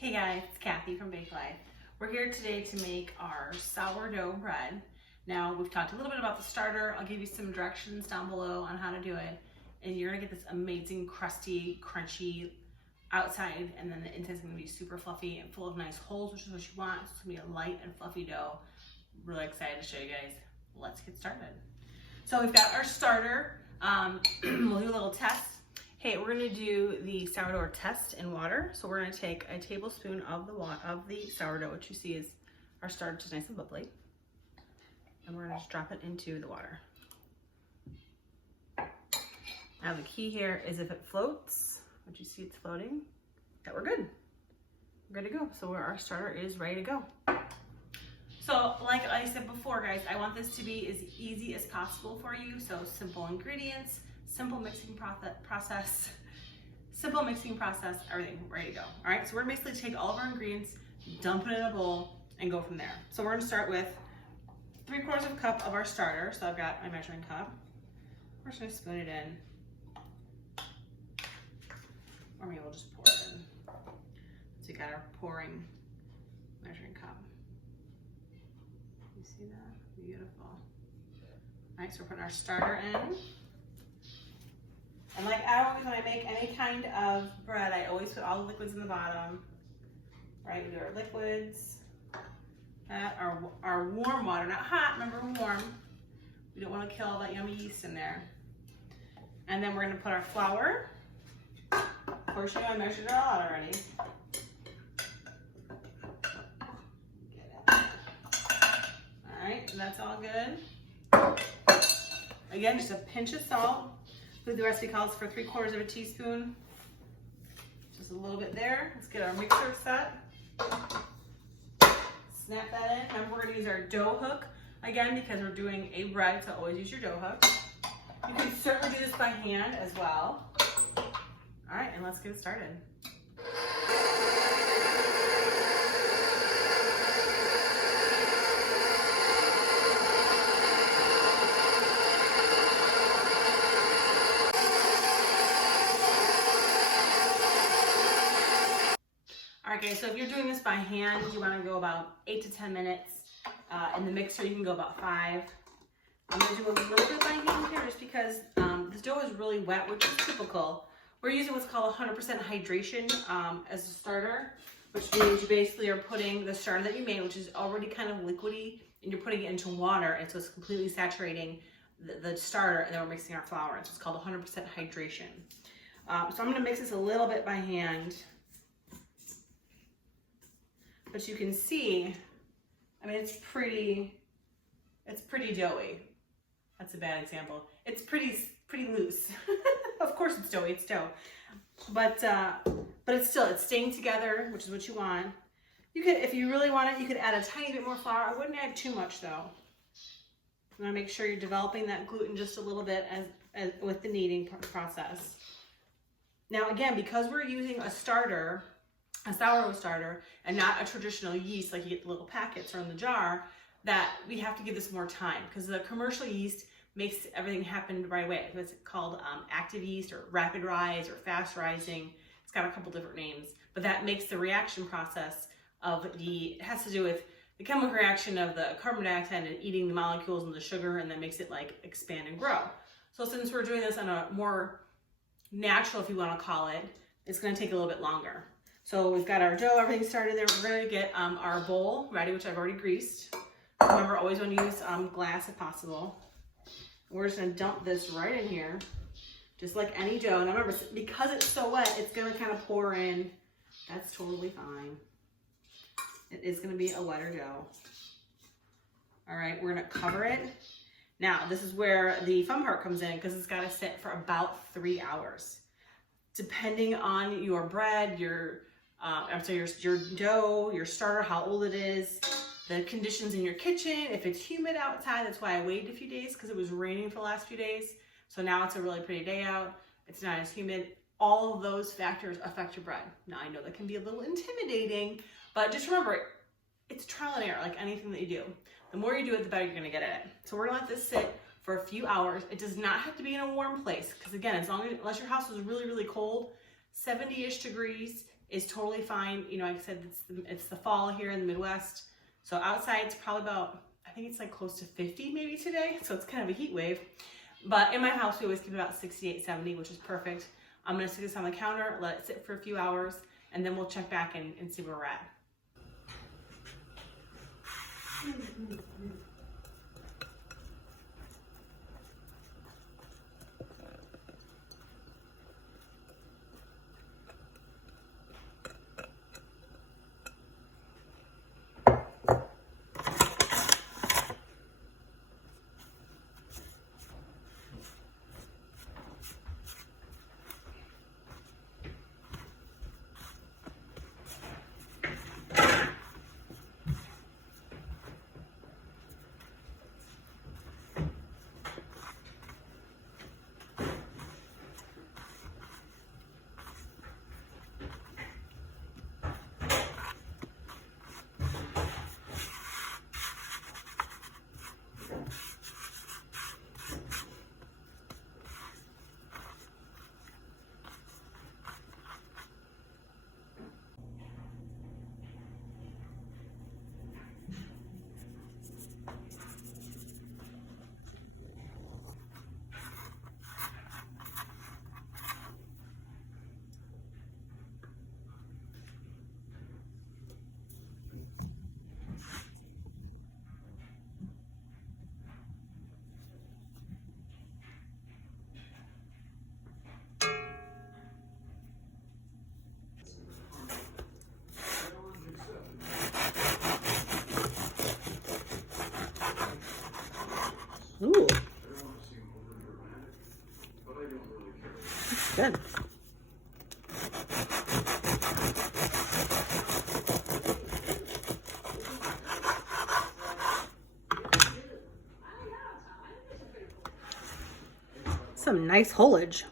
Hey guys, it's Kathy from Bake Life. We're here today to make our sourdough bread. Now, we've talked a little bit about the starter. I'll give you some directions down below on how to do it. And you're gonna get this amazing, crusty, crunchy outside, and then the inside's gonna be super fluffy and full of nice holes, which is what you want. So it's gonna be a light and fluffy dough. Really excited to show you guys. Let's get started. So we've got our starter. We'll do a little test. Hey, we're gonna do the sourdough test in water. So we're gonna take a tablespoon of the sourdough, which you see is our starter, which is nice and bubbly. And we're gonna just drop it into the water. Now the key here is if it floats, which you see it's floating, that we're good. We're good to go. So our starter is ready to go. So like I said before, guys, I want this to be as easy as possible for you. So simple ingredients, simple mixing process, everything ready to go. All right, so we're gonna basically take all of our ingredients, dump it in a bowl, and go from there. So we're gonna start with 3/4 cup of our starter. So I've got my measuring cup. We're just gonna spoon it in. Or maybe we'll just pour it in. So you got our pouring measuring cup. You see that? Beautiful. All right, so we're putting our starter in. And like I always, when I make any kind of bread, I always put all the liquids in the bottom. Right, we do our liquids. Our warm water, not hot, remember warm. We don't want to kill all that yummy yeast in there. And then we're gonna put our flour. Of course, you know I measured it all out already. All right, and that's all good. Again, just a pinch of salt. The recipe calls for 3/4 teaspoon. Just a little bit there. Let's get our mixer set. Snap that in. Remember, we're gonna use our dough hook again because we're doing a bread, so always use your dough hook. You can certainly do this by hand as well. All right, and let's get started. Okay, so if you're doing this by hand, you want to go about 8 to 10 minutes. In the mixer, you can go about 5. I'm going to do a little bit by hand here just because this dough is really wet, which is typical. We're using what's called 100% hydration as a starter, which means you basically are putting the starter that you made, which is already kind of liquidy, and you're putting it into water, and so it's completely saturating the starter, and then we're mixing our flour. And so it's called 100% hydration. So I'm going to mix this a little bit by hand. But you can see, I mean, it's pretty doughy. That's a bad example. It's pretty loose. Of course it's doughy, it's dough. But it's staying together, which is what you want. You could, if you really want it, you could add a tiny bit more flour. I wouldn't add too much though. You want to make sure you're developing that gluten just a little bit as with the kneading process. Now again, because we're using a starter, a sourdough starter, and not a traditional yeast like you get the little packets or in the jar, that we have to give this more time because the commercial yeast makes everything happen right away. It's called active yeast or rapid rise or fast rising. It's got a couple different names, but that makes the reaction process it has to do with the chemical reaction of the carbon dioxide and eating the molecules and the sugar, and that makes it like expand and grow. So since we're doing this on a more natural, if you want to call it, it's going to take a little bit longer. So we've got our dough, everything started there. We're going to get our bowl ready, which I've already greased. Remember, always want to use glass if possible. We're just going to dump this right in here, just like any dough. And remember, because it's so wet, it's going to kind of pour in. That's totally fine. It is going to be a wetter dough. All right, we're going to cover it. Now, this is where the fun part comes in because it's got to sit for about 3 hours. Depending on your bread, your dough, your starter, how old it is, the conditions in your kitchen, if it's humid outside. That's why I waited a few days because it was raining for the last few days. So now it's a really pretty day out. It's not as humid. All of those factors affect your bread. Now I know that can be a little intimidating, but just remember, it's trial and error like anything that you do. The more you do it, the better you're gonna get at it. So we're gonna let this sit for a few hours. It does not have to be in a warm place because again, unless your house is really, really cold, 70-ish degrees is totally fine. You know, like I said, it's the fall here in the Midwest. So outside it's probably about, I think it's like close to 50 maybe today. So it's kind of a heat wave. But in my house, we always keep it about 68, 70, which is perfect. I'm gonna stick this on the counter, let it sit for a few hours, and then we'll check back and see where we're at. Ooh. That's good. Some nice foliage.